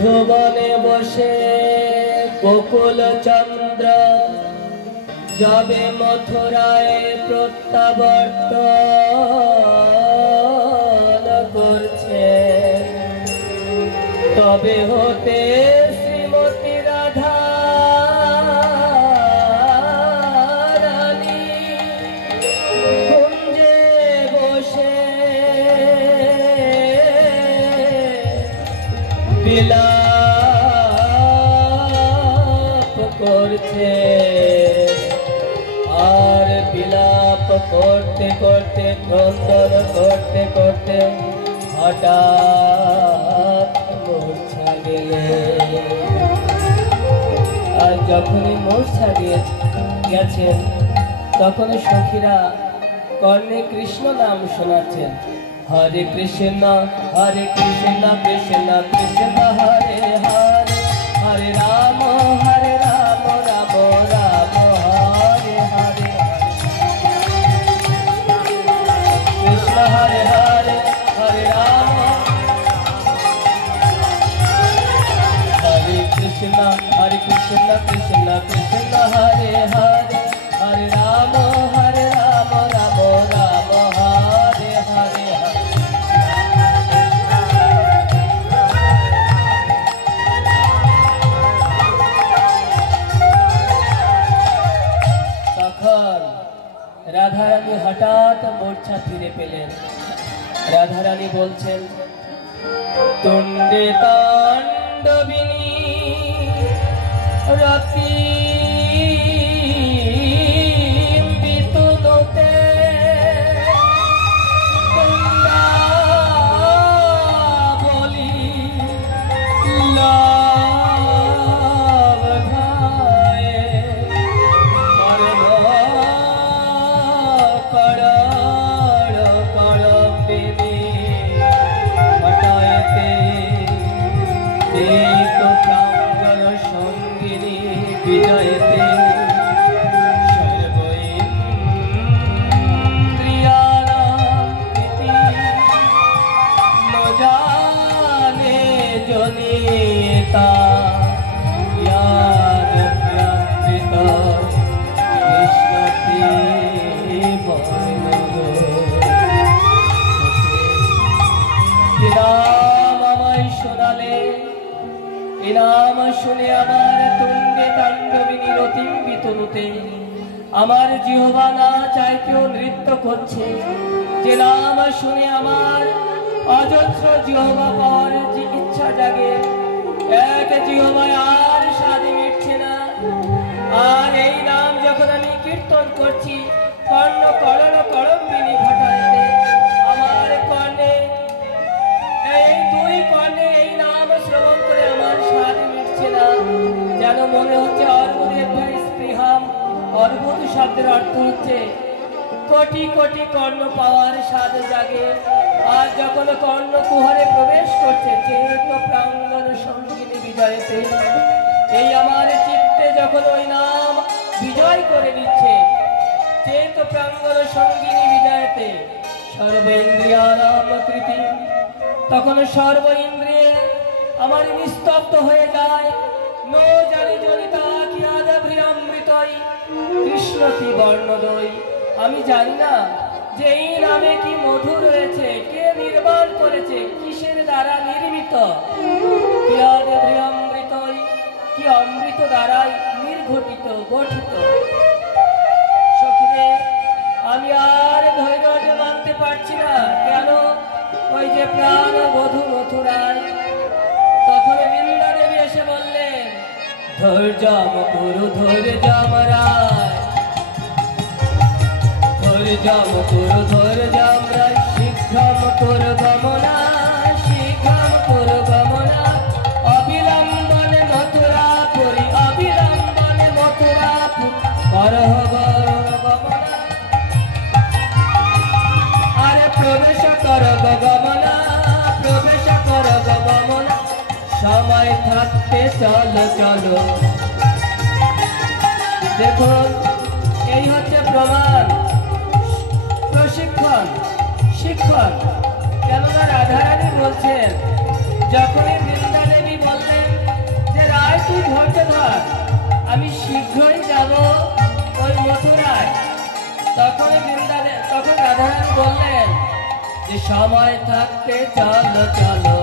মধুবনে বসে বকুল চন্দ্র যাবে মথুরায় প্রত্যাবর্তন করছে, তবে হতে শ্রীমতী রাধা রানী কুঞ্জে বসে বিলাপ করছে। আর বিলাপ করতে করতে ক্রন্দন করতে করতে হঠাৎ মূর্ছা গেলে। আর যখনই মূর্ছা গেছেন তখন সখীরা কর্ণে কৃষ্ণ নাম শোনাচ্ছেন। হরে কৃষ্ণ কৃষ্ণ কৃষ্ণ হরে হরে, হরে রাম রাম রাম হরে হরে, কৃষ্ণ হরে হরে, হরে রাম হরে কৃষ্ণ কৃষ্ণ কৃষ্ণ হরে হরে, হরে রাম রাম রাম হরে হরে। রাধারানী হঠাৎ মূর্ছা ফিরে পেলেন। রাধারানী বলছেন, তুণ্ডে তাণ্ডবিনী রতি বিতুনুতে তুণ্ডা বলি লাভ ঘায়ে বিজয়তে সর্বইন্দ্রিয়াণাম প্রীতি ন জানে জনিতা ইয়াদ প্রিয়মৃত কৃষ্ণতে বর্ণগ। নাম আমায় শোনালে, এ নাম শুনে আমার তুণ্ডে তাণ্ডবিনী রতিম বিতনুতে আমার জিহ্বা না চাইতেও নৃত্য করছে। যে নাম শুনে আমার অজস্র জিহ্বা পাওয়ার যে ইচ্ছা জাগে, এক জিহ্বায় আর স্বাদে মিটছে না। আর এই নাম যখন আমি কীর্তন করছি, কর্ণ করণ করম্বিনী ঘটাইতে আমার কর্ণে, এই দুই কর্ণে এই নাম শ্রবণ করে আমার স্বাদ মিটছে না। যেন মনে হচ্ছে অর্বুদের স্পৃহাম। অর্বুদ শব্দের অর্থ হচ্ছে কোটি কোটি কর্ণ পাওয়ার স্বাদ জাগে। আর যখন কর্ণ কুহরে প্রবেশ করছে, চেত প্রাঙ্গণ সঙ্গিনী বিজয়তে, এই আমার চিত্তে যখন ওই নাম বিজয় করে নিচ্ছে, চেত প্রাঙ্গণ সঙ্গিনী বিজয়তে সর্বেন্দ্রিয়াণাম কৃতি, তখন সর্ব ইন্দ্রিয়ে আমার নিস্তব্ধ হয়ে যায়। নো জানি জনিতা কি আদভ্রিয়মৃতই কৃষ্ণতি বর্ণদয়। আমি জানি না যে এই নামে কি মধু রয়েছে, কে নির্মাণ করেছে, কিসের দ্বারা নির্মিত। কি আদভ্রিয়মৃতই, কি অমৃত দ্বারাই নির্ঘটিত গঠিত। সখীরে, আমি আর ধৈর্য মানতে পারছি না। কেন? ওই যে প্রাণ বধূ মথুরায়। তখন বৃন্দা দেবী এসে বললেন, ধৈর্যম কুরু ধৈর্যম রায়, ধৈর্যম কুরু ধৈর্যম রায়, শীঘ্রম কুরু গমনা, শীঘ্রম কুরু গমনা, অবিলম্বনে মথুরা পুরী, অবিলম্বনে মথুরা করহ গমনা। আরে প্রবেশ কর গমনা, প্রবেশ কর গমনা, সময় থাকতে চলো চলো। দেখুন, এই হচ্ছে প্রমাণ, প্রশিক্ষণ, শিক্ষণ। কেননা রাধারানী বলছেন, যখনই বৃন্দা দেবী বললেন তুই ধৈর্য ধর, আমি শীঘ্রই যাব ওই মথুরায়। তখন রাধারানী বললেন যে সময় থাকতে চলো চলো,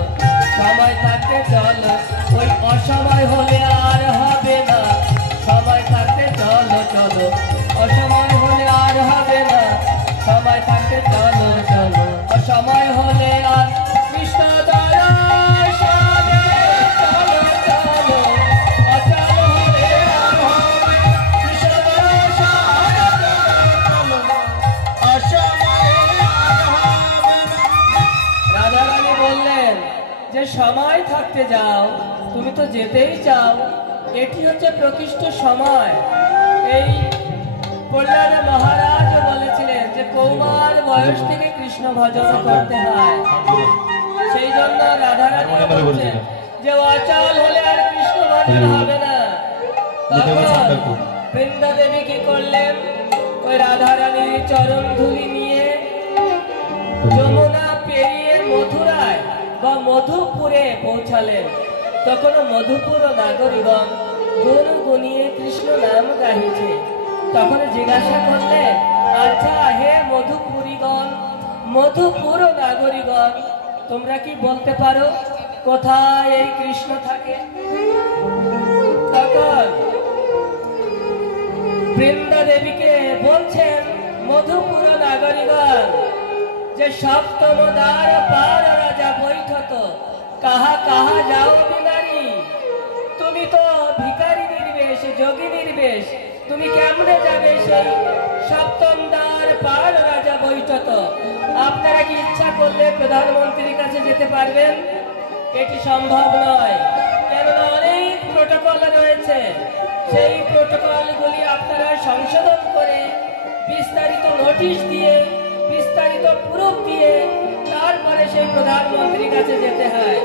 সময় থাকতে চলো, ওই অসময় হলে আর হবে না। সময় থাকতে চলো চলো, অসময় হলে আর হবে না। সময় থাকতে চলো চলো, অসময় হলে আর কৃষ্ণ দর্শনে চলো চলো, অচল হলে আর হবে কৃষ্ণ দর্শনে চলো, অসময়ে আর হবে না। রাধারানী বললেন যে সময় থাকতে যাও, তুমি তো যেতেই চাও, এটি হচ্ছে প্রকৃষ্ট সময়। এই প্রহ্লাদ মহারাজ বলেছিলেন যে কৌমার বয়স থেকে কৃষ্ণ ভজন করতে হয়। সেই জন্য রাধারানী বলছেন যে অচল হলে আর কৃষ্ণ ভজন হবে না। তখন বৃন্দা দেবী কি করলেন, ওই রাধারানীর চরণ ধুলি নিয়ে যমুনা পেরিয়ে মথুরায় বা মধুপুরে পৌঁছালেন। তখন মধুপুর নাগরিকগণ গুণ গুনিয়ে কৃষ্ণ নাম গাহিছে। তখন জিজ্ঞাসা করলেন, আচ্ছা হে মধুপুরীগণ, মধুপুর নাগরিকগণ, তোমরা কি বলতে পারো কোথায় এই কৃষ্ণ থাকে? তখন বৃন্দা দেবীকে বলছেন মধুপুর নাগরিকগণ যে সপ্তম দ্বার পার রাজা বৈঠত, কাহা কাহা যাও বিনারী, তুমি তো ভিখারি নির্বেশ, যোগী নির্বেশ, তুমি কেমনে যাবে সেই সপ্তম দ্বার পার রাজা বৈঠত? আপনারা কি ইচ্ছা করলে প্রধানমন্ত্রীর কাছে যেতে পারবেন? এটি সম্ভব নয়, কেননা অনেক প্রোটোকল রয়েছে। সেই প্রোটোকলগুলি আপনারা সংশোধন করে বিস্তারিত নোটিশ দিয়ে, বিস্তারিত প্রুফ দিয়ে তারপরে সেই প্রধানমন্ত্রীর কাছে যেতে হয়।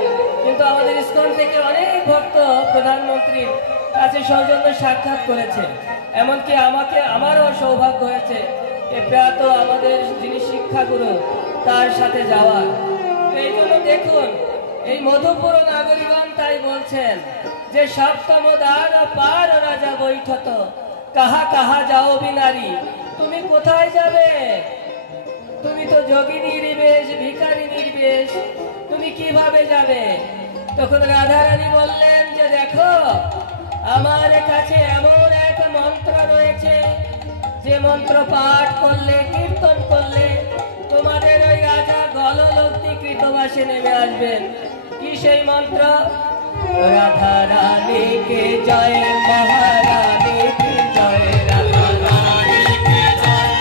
কিন্তু আমাদের ইসকন থেকে অনেক ভক্ত প্রধানমন্ত্রীর কাছে সৌজন্য সাক্ষাৎ করেছে। এমনকি আমারও সৌভাগ্য হয়েছে এ প্রয়াত আমাদের যিনি শিক্ষাগুরু তার সাথে যাওয়ার। এই জন্য দেখুন এই মধুপুর নাগরিকগণ তাই বলছেন যে সপ্তম দ্বার পার রাজা বৈঠত, কাহা কাহা যাও বিনারী, তুমি কোথায় যাবে? তুমি তো যোগী নির্বেশ, ভিখারি নির্বেশ, তুমি কিভাবে যাবে? তখন রাধারানী বললেন যে দেখো, আমার কাছে এমন এক মন্ত্র রয়েছে, যে মন্ত্র পাঠ করলে, কীর্তন করলে তোমাদের ওই রাজা গললব্ধি কৃতবাসে নেমে আসবেন। কি সেই মন্ত্র? রাধা রানীকে জয়, মহারানীকে জয়, রাধা রানীকে জয়,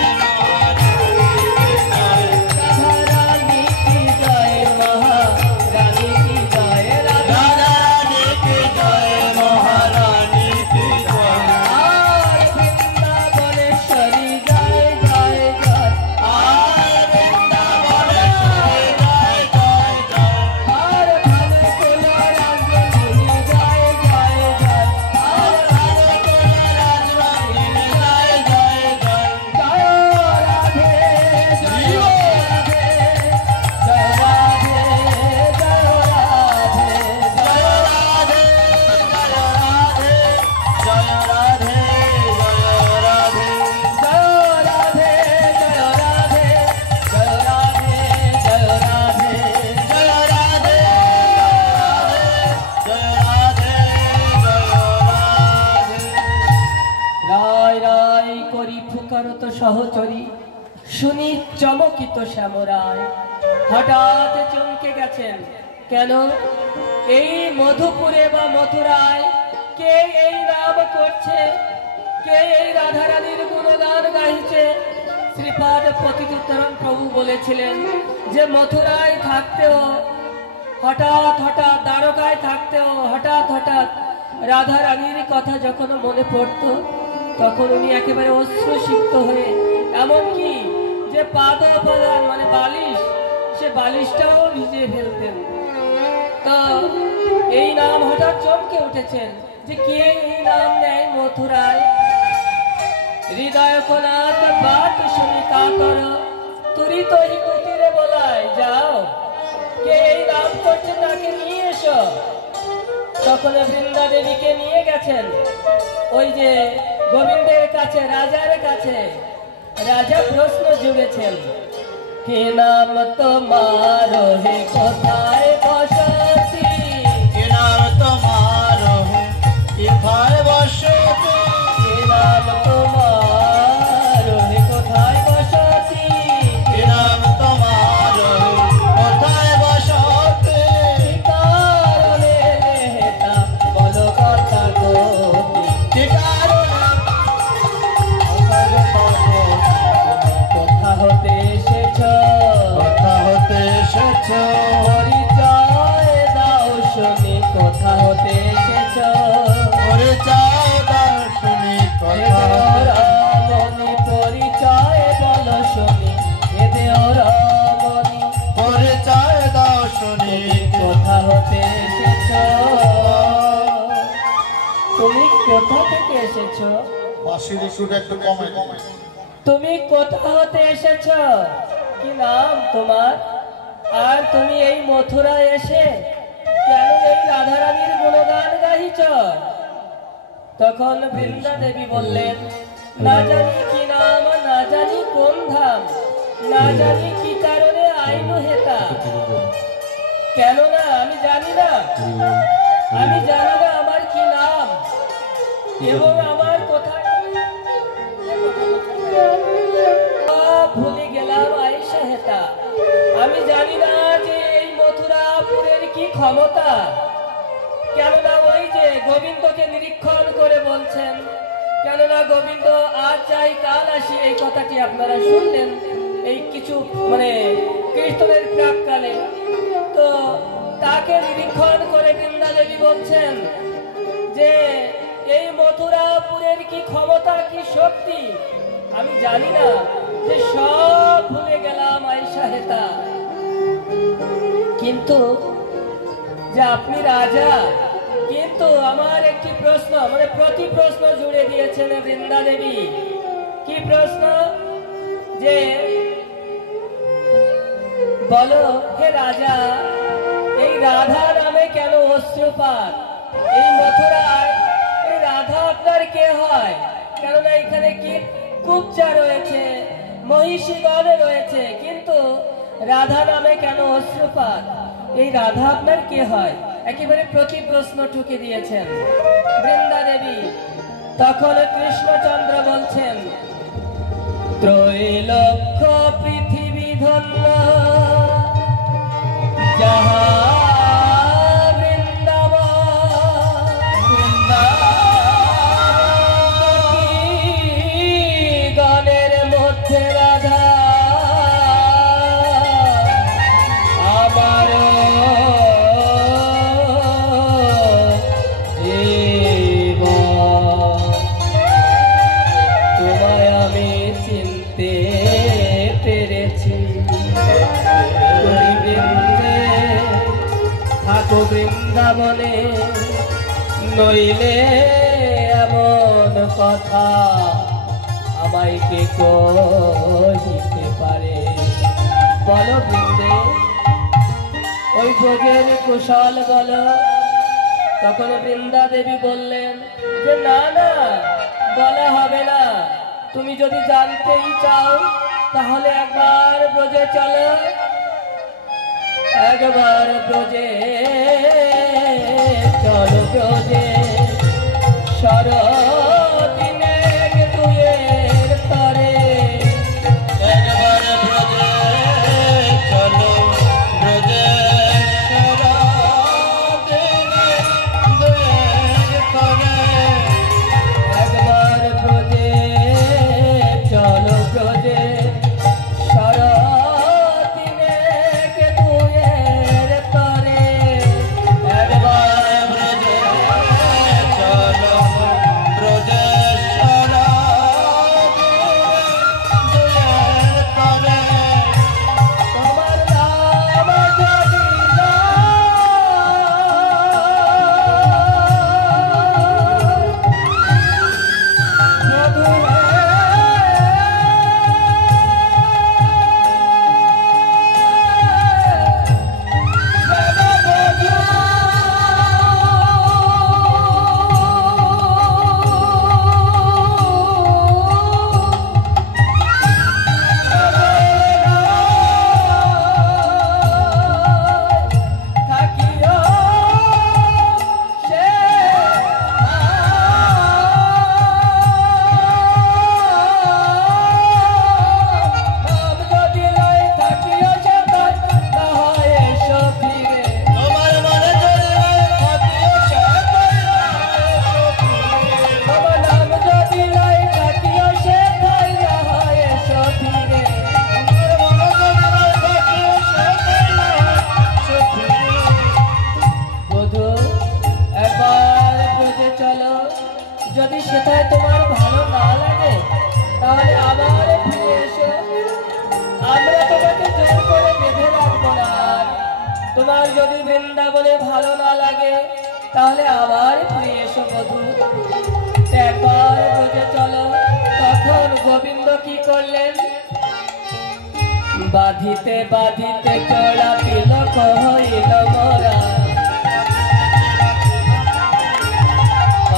রাধা রানীকে জয়, মহারানীকে জয়, রাধা রানীকে জয়, মহারানীকে জয়। আর বৃন্দাবনেশ্বরী জয় জয় জয়, আর বৃন্দাবনেশ্বরী জয় জয় জয়, আর ধনকুল রাজরানী জয় জয় জয়, আর ধনকুল রাজরানী জয় জয় জয়। জয় রাধে, জয় রাধে, জয় রাধে, জয় রাধে, জয় রাধে, জয় রাধে, জয় রাধে, জয় রাধে, জয় রাধে, জয় রাধে, জয় রাধে, জয় রাধে, জয় রাধে, জয় রাধে। রায় রায় করি ফুকারত সহচরী, শুনি চমকিত শ্যামরায় হঠাৎ চমকে গেছেন। কেন? এই মধুপুরে বা মথুরায় কে এই নাম করছে, কে এই রাধারানীর গুণগান গাইছে? শ্রীপাদ পতিতুত্তরণ প্রভু বলেছিলেন যে মথুরায় থাকতেও হঠাৎ হঠাৎ, দ্বারকায় থাকতেও হঠাৎ হঠাৎ রাধারানীর কথা যখন মনে পড়তো তখন উনি একেবারে অশ্রুসিক্ত হয়ে, এমনকি যে পাদোপাদান মানে বালিশ, সে বালিশটাও ভিজিয়ে ফেলতেন। তো এই নাম হঠাৎ চমকে উঠেছেন যে কে এই নাম নেয় মথুরায়। হৃদয় কোনাত বাত শুনি কাতর, তুরিত হি কুটিরে বলায় যাও, কে এই নাম করছে তাকে নিয়ে এসো। তখন বৃন্দা দেবীকে নিয়ে গেছেন ওই যে গোবিন্দের কাছে, রাজার কাছে। রাজা প্রশ্ন জুড়েছেন, কি নাম তোমার হে কোথায় বসতি? কি নাম তোমার হে কোথায় বসতি? কি নাম তোমার হে কোথায় বসতি? কি নাম তোমার কোথায় বসতি? কি কারণে হেতা বলো কথা গতি? কি কারণে কোথা হতে এসেছ? কোথা হতে এসেছ? পরিচয় দাও শুনি, কোথা হতে এসেছ? পরিচয় দাও শুনি, কোথা হতে রমণী পরিচয় বলো শুনি, এ দেও রমণী পরিচয় দাও শুনি, কোথা হতে এসেছ? তুমি কোথা থেকে এসেছ? বাঁশির সুর একটু কমে। তুমি কোথা হতে এসেছ? কি নাম তোমার? আর তুমি এই মথুরায় এসে কেন এই রাধারানীর গুণগান গাইছ? তখন বৃন্দা দেবী বললেন, না জানি কি নাম, না জানি কোন ধাম, না জানি কি কারণে আইনু হেতা। কেননা আমি জানি না, আমি জানি না আমার কি নাম এবং আমার কোথায়। ভুলে গেলাম আয়েশা হেতা। আমি জানি না যে এই মথুরাপুরের কি ক্ষমতা। কেননা ওই যে গোবিন্দকে নিরীক্ষণ করে বলছেন, কেননা গোবিন্দ আজ যাই কাল আসি, এই কথাটি আপনারা শুনলেন এই কিছু কীর্তনের প্রাককালে। তো তাকে নিরীক্ষণ করে বৃন্দা দেবী বলছেন যে এই মথুরাপুরের কি ক্ষমতা, কি শক্তি আমি জানি না, যে সব ভুলে গেলাম আয়েশা হেতা। কিন্তু যে আপনি রাজা, কিন্তু আমার একটি প্রশ্ন, প্রতি প্রশ্ন জুড়ে দিয়েছেন বৃন্দা দেবী। কি প্রশ্ন? যে বলো হে রাজা, এই রাধা নামে কেন অশ্রুপাত? এই মথুরায় এই রাধা আপনার কে হয়? কেননা এখানে কি কুবজা রয়েছে, মহিষীগণ রয়েছে, কিন্তু রাধা নামে কেন অশ্রুপাত? এই রাধা আপনার কে হয়? একেবারে প্রতি প্রশ্ন ঠুকে দিয়েছেন বৃন্দা দেবী। তখন কৃষ্ণচন্দ্র বলছেন, ত্রৈলোক্য পৃথিবী ধন্য যাহা বৃন্দাবনে, নইলে এমন কথা আমায় কে কহিতে পারে? বলো বৃন্দে, ওই ব্রজের কুশল বলো। তখন বৃন্দা দেবী বললেন যে না না, বলা হবে না। তুমি যদি জানতেই চাও তাহলে একবার ব্রজে চলো, একবার ব্রজে চলো, ব্রজে শরদিনে দুয়ের তরে। একবার ব্রজে চলো, ব্রজে শরদিনে দুয়ের তরে। একবার ব্রজে চলো, ব্রজে শরদিনে দুয়ের তরে। একবার ব্রজে চলো, ব্রজে তোমার যদি বৃন্দাবনে ভালো না লাগে তাহলে আবার ফিরে এসো বধূ, একবার বুঝে চলো। তখন গোবিন্দ কি করলেন? বাঁধিতে বাঁধিতে চড়া তিলক হইল মোরা,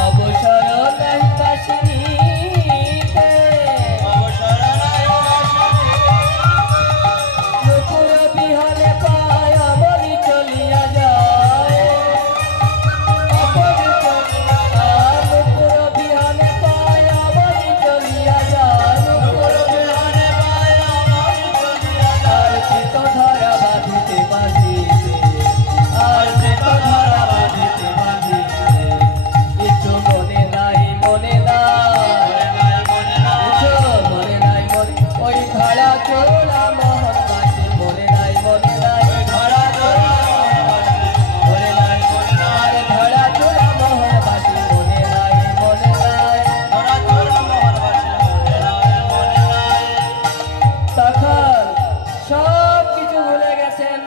অবসর নাই বাসিনীতে, নুপুর বিহানে পায় আমনি চলিয়া যায়, নুপুর বিহানে পায় আমনি চলিয়া যায়, নুপুর বিহানে পায় আমনি চলিয়া যায়। আর চিত ধরা বাঁধিতে বাঁধিতে, আর চিত ধরা বাঁধিতে বাঁধিতে, কিছু মনে নাই মনে নাই, কিছু মনে নাই মনে, ওই ধরা চোলা মোহনবাসী মনে নাই মনে নাই, ধরা চোলা মনে নাই মনে নাই, ধরা চোলা মোহনবাসী মনে নাই মনে নাই, ধরা চোলা মোহনবাসী মনে নাই মনে নাই। তখন সব কিছু ভুলে গেছেন।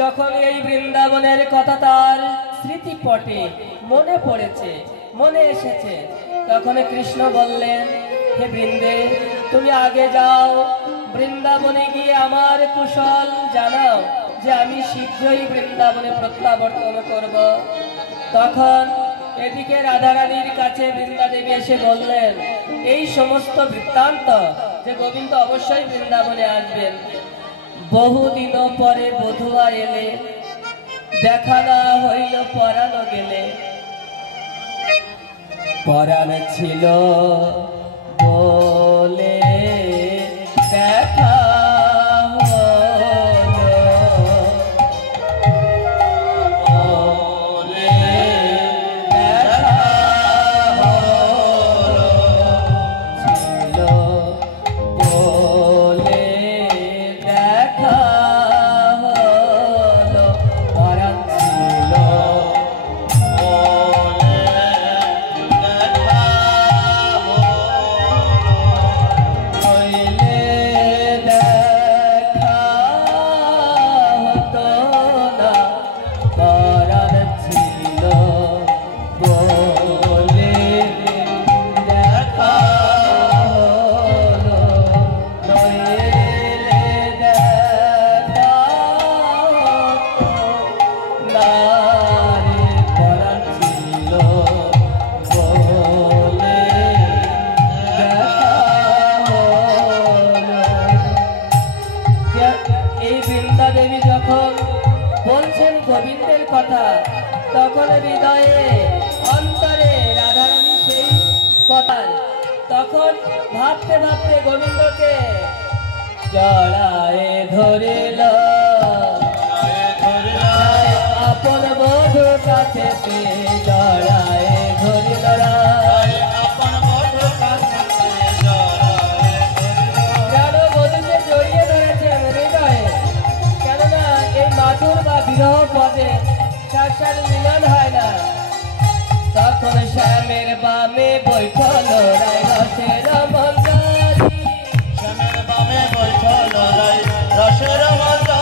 যখন এই বৃন্দাবনের কথা তার স্মৃতিপটে মনে পড়েছে, মনে এসেছে, তখন কৃষ্ণ বললেন, হে বৃন্দে, তুমি আগে যাও, বৃন্দাবনে গিয়ে আমার কুশল জানাও যে আমি শীঘ্রই বৃন্দাবনে প্রত্যাবর্তন করব। তখন এদিকে রাধারানীর কাছে বৃন্দাদেবী এসে বললেন এই সমস্ত বৃত্তান্ত, যে গোবিন্দ অবশ্যই বৃন্দাবনে আসবেন। বহুদিন পরে বধূয়া এলে, দেখা না হইল পরানো গেলে, পরাণ ছিল বলে দেখা হলো, বলে দেখা হলো, ছিল বলে দেখা হলো, পরাণ ছিল গোবিন্দের কথা, তখন হৃদয়ে অন্তরে রাধারানী সেই কথা, তখন ভাবতে ভাবতে গোবিন্দকে জড়ায়ে ধরিল, আপন বধূর কাছে জড়ায়ে ধরিল, আপন বধূর কাছে কেন বধূকে জড়িয়ে ধরেছেন হৃদয়ে? কেননা এই মাধুর বা বিরহ পদে তার সাথে মিলন হয় না। তখন শ্যামের বামে বৈঠল রায় রসের মন্দারি, শ্যামের বামে বৈঠল রায় রসের মন্দারি,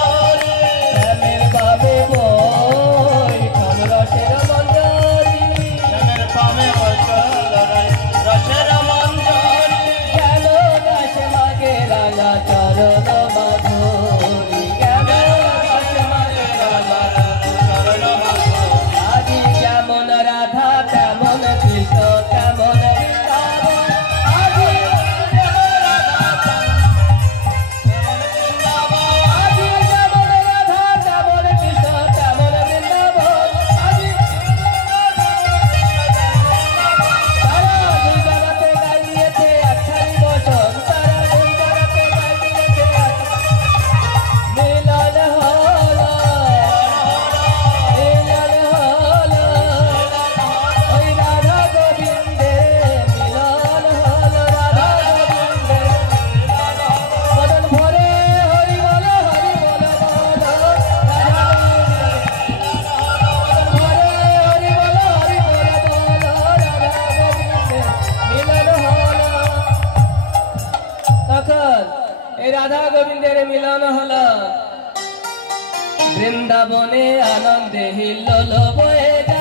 বৃন্দাবনে আনন্দে হিল্লোল বয়ে যায়।